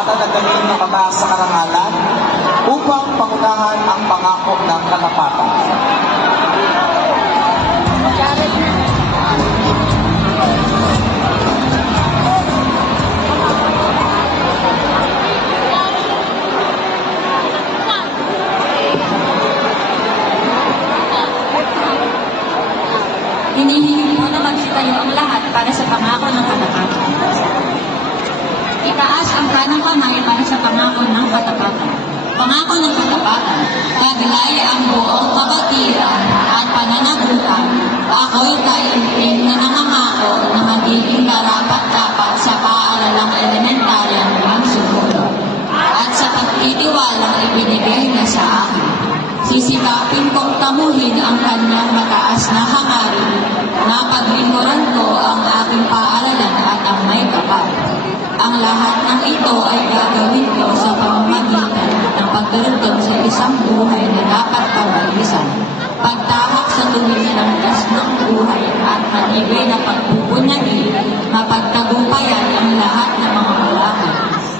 Tatanagamin ng mataas sa karangalan upang pangunahan ang pangako ng katapatan. Hinihiling ko na magsitayo ang lahat para sa pangako ng katapatan. Itaas ang kanang kamay para sa pangako ng katapatan. Pangako ng katapatan, taglay ang buong kabatiran at pananagutan. Ako'y taimtim na nangangako na magiging karapat-dapat sa paaralang elementaryang ng sumunod. At sa pagtitiwalang ibinigay niya sa akin, sisikapin kong tamuhin ang kanyang mataas na hangarin na paglingkuran ko ang aking paaralan at ang may kapal. Ang lahat ng ito ay gagawin ko sa pamamagitan ng pagdurugtong sa isang buhay na dapat pagalisan, pagtahak sa tuwing ng gas ng buhay at matibay na pagpupunyagi, mapagtagumpayan ang lahat ng mga kalaban.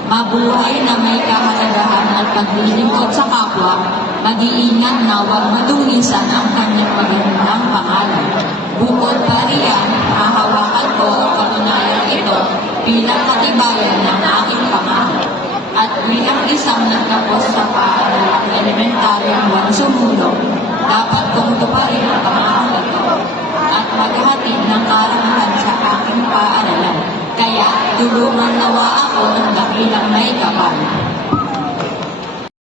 Mabuhay na may kahalagahan at paglilingkod sa kapwa, mag-iingat na huwag madungisan ang kanyang magandang pangalan. Bukod pa riyan, hahawakan ko ang katunayang ito bilang katibayan ng aking pangako. At bilang isang nagtapos sa paaralang elementaryang buwan sumulong, dapat kong tuparin ang pangako ito at maghatid ng karamihan sa aking paaralan. Kaya tulungan nawa ako ng dakilang may kapal.